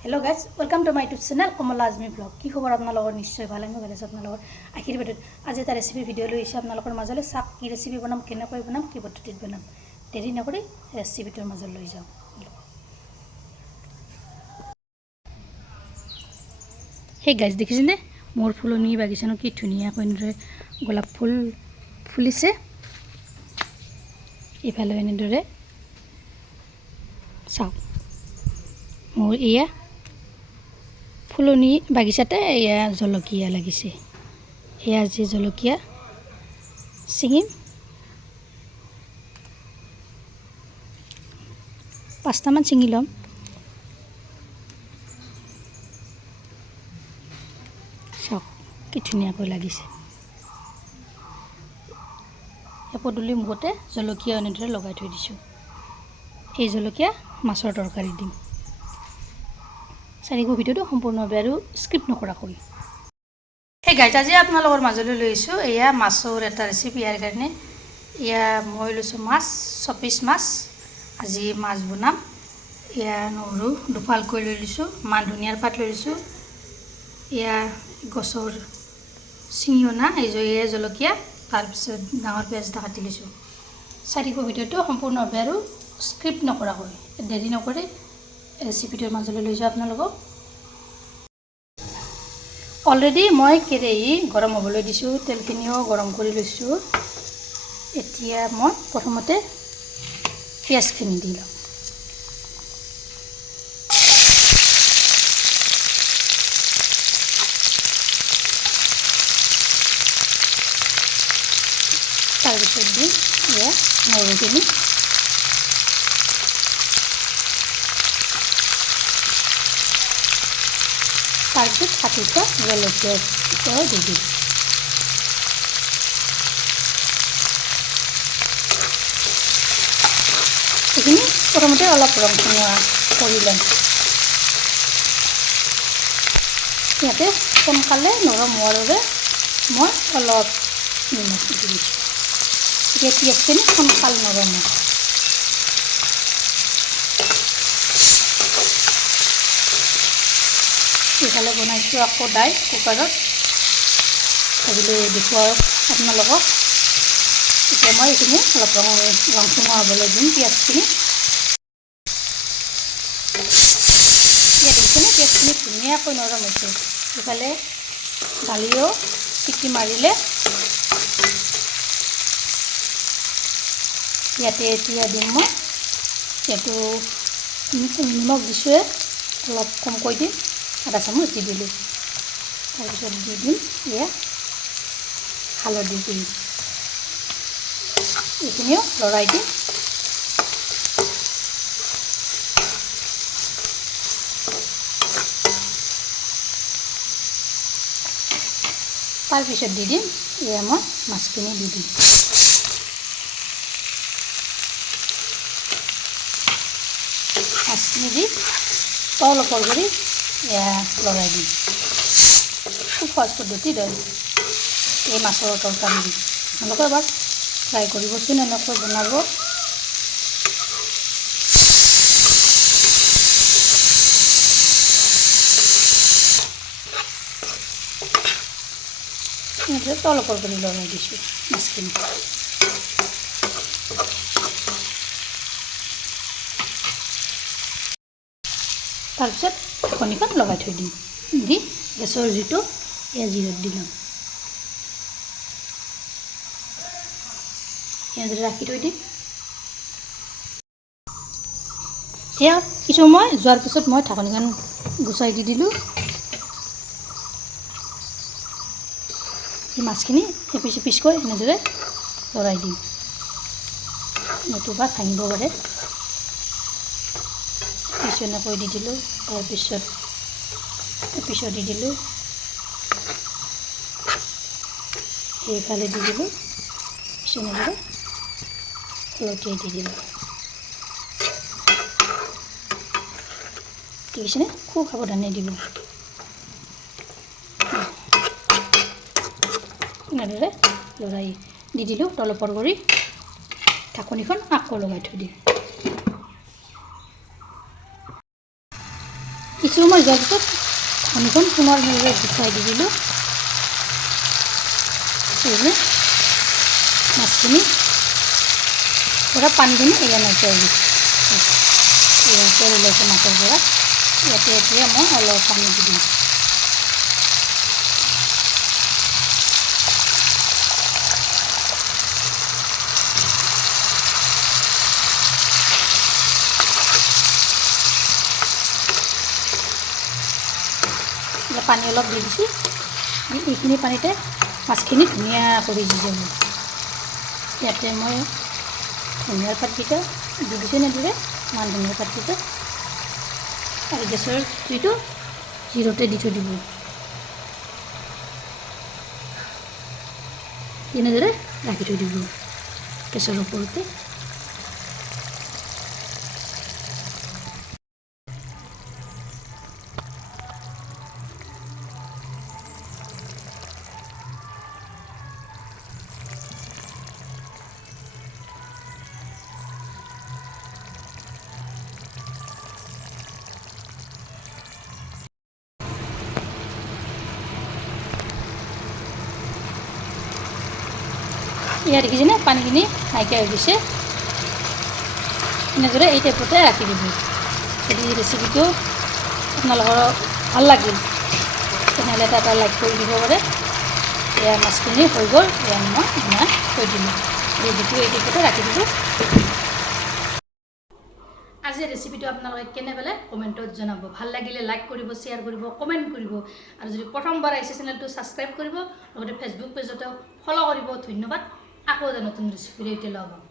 Hello guys welcome to my YouTube channel Kamla Azmi blog की खबर आपनलोगर निश्चय भाले मैं भाले आपनलोगर आशीर्वाद आज এটা রেসিপি ভিডিও লৈ আহিছে आपनलोगर মাজলৈ চাক কি রেসিপি বনাম কেনেকৈ বনাম কি পদ্ধতিত বনাম দেৰি নকৰি ৰেসিপিটোৰ মাজলৈ লৈ যাওঁ হে গাইজ দেখিছেনে মোৰ ফুলনি বাগিচানো কি ধুনীয়াকৈ এনেদৰে গোলাপ ফুল ফুলিছে ইফালে এনেদৰে চাওক মোৰ এয়া ফুলনি বাগিচাতে এয়া জলকীয়া লাগিছে এয়া যে জলকীয়া ছিঙিম 5টা মান ছিঙি লম চাওক কি ধুনীয়াকৈ লাগিছে এই পদুলি মুখতে জলকীয়া এনেদৰে লগাই থৈ দিছোঁ এই জলকীয়া মাছৰ তৰকাৰী দিম চাৰিগো ভিডিওটো সম্পূৰ্ণভাৱে আৰু স্ক্ৰিপ্ট নকৰাকৈ হে গাইজ আজি আপোনালোকৰ মাজলৈ লৈ আহিছোঁ এয়া মাছৰ এটা ৰেচিপি ইয়াৰ কাৰণে এয়া মই লৈছোঁ মাছ 6 পিচ মাছ আজি মাছ বনাম এয়া নহৰু দুফালকৈ লৈ লৈছোঁ মান ধনিয়াৰ পাত লৈ লৈছোঁ এয়া গছৰ ছিঙি অনা এই জলকীয়া তাৰপিছত ডাঙৰ পিঁয়াজ এটা কাটি লৈছোঁ চাৰিগো ভিডিওটো সম্পূৰ্ণভাৱে আৰু স্ক্ৰিপ্ট নকৰাকৈ দেৰি নকৰি ৰেচিপিটোৰ মাজলৈ লৈ যাওঁ আপোনালোকক অলৰেডি মই কেৰাহী গৰম হ'বলৈ দিছোঁ তেলখিনিও গৰম কৰি লৈছোঁ এতিয়া মই প্ৰথমতে পিঁয়াজখিনি দি লওঁ তাৰপিছত দি এয়া নহৰুখিনি তাৰপিছত কাটি থোৱা জলকীয়া দি দিম এইখিনি প্ৰথমতে অলপ ৰং সানোৱা কৰি ল'ম ইয়াতে সোনকালে নৰম হোৱাৰ বাবে মই অলপ নিমখ দি দিছোঁ এতিয়া পিঁয়াজখিনি সোনকালে নৰম হয় এইফালে বনাইছোঁ আকৌ দাইল কুকাৰত ভাবিলে দেখুৱাওঁ আপোনালোকক এতিয়া মই এইখিনি অলপ ৰং চঙা হ'বলৈ দিম পিঁয়াজখিনি এতিয়া দেখিছেনে পিঁয়াজখিনি ধুনীয়াকৈ নৰম হৈছে এইফালে দালিও চিটি মাৰিলে ইয়াতে এতিয়া দিম মই এইটো নিমখ দিছোঁৱে অলপ কমকৈ দিম আধা চামুচ দি দিলোঁ তাৰপিছত দি দিম এয়া হালধি দিম এইখিনিও লৰাই দিম তাৰপিছত দি দিম এয়া মই মাছখিনি দি দিম মাছখিনি দি তল ওপৰ কৰি এয়া লৰাই দিম খুব সহজ পদ্ধতি হয় এই মাছৰ তৰকাৰী দি আপোনালোকে এবাৰ ট্ৰাই কৰিবচোন এনেকৈ বনাব এনেকৈ তল ওপৰ কৰি লৰাই দিছোঁ মাছখিনি তাৰপিছত ঢাকনিখন লগাই থৈ দিম দি গেছৰ জুইটো এয়া জিৰত দি ল'ম এনেদৰে ৰাখি থৈ দিম এয়া কিছু সময় যোৱাৰ পিছত মই ঢাকনিখন গুচাই দি দিলোঁ এই মাছখিনি এপিচ এপিচকৈ এনেদৰে লৰাই দিম নতুবা ভাঙিব পাৰে এনেকৈ দি দিলোঁ তাৰপিছত এপিছত দি দিলোঁ সেইফালে দি দিলোঁ পিছনেদৰে লটিয়াই দি দিলোঁ দেখিছেনে খুব সাৱধানে দিব এনেদৰে লৰাই দি দিলোঁ তল ওপৰ কৰি ঢাকনিখন আকৌ লগাই থৈ দিম কিছু সময় যোৱাৰ পিছত ঢাকনিখন পুনৰ গুচাই দি দিলোঁ। মাছখিনি পৰা পানীখিনি এয়া নাইকিয়া হৈ গৈছে। তেল ওলাইছে মাছৰ পৰা। ইয়াতে এতিয়া মই অলপ পানী দি দিম। পানী অলপ দি দিছোঁ। এইখিনি পানীতে মাছখিনি ধুনীয়া কৰি দি যাম। ইয়াতে মই ধনিয়াৰ পাতকেইটা দি দিছোঁ এনেদৰে, মান ধনিয়াৰ পাতকেইটা আৰু গেছৰ জুইটো জিৰ'তে দি থৈ দিব। এনেদৰে ৰাখি থৈ দিব গেছৰ ওপৰতে। ইয়াত দেখিছেনে পানীখিনি নাইকিয়া হৈ গৈছে। এনেদৰে এই টাইপতে ৰাখি দিব। যদি ৰেচিপিটো আপোনালোকৰ ভাল লাগিল তেনেহ'লে এটা লাইক কৰি দিব পাৰে। এয়া মাছখিনি হৈ গ'ল। এয়া মই থৈ দিলোঁ। ৰেচিপিটো এই টাইপতে ৰাখি দিব। আজি ৰেচিপিটো আপোনালোকে কেনে পালে কমেণ্টত জনাব। ভাল লাগিলে লাইক কৰিব, শ্বেয়াৰ কৰিব, কমেণ্ট কৰিব আৰু যদি প্ৰথমবাৰ আহিছে চেনেলটো ছাবস্ক্ৰাইব কৰিব, লগতে ফেচবুক পেজতো ফ'ল' কৰিব। ধন্যবাদ। আকৌ এটা নতুন ৰেচিপিৰে এতিয়া লগ হ'ম।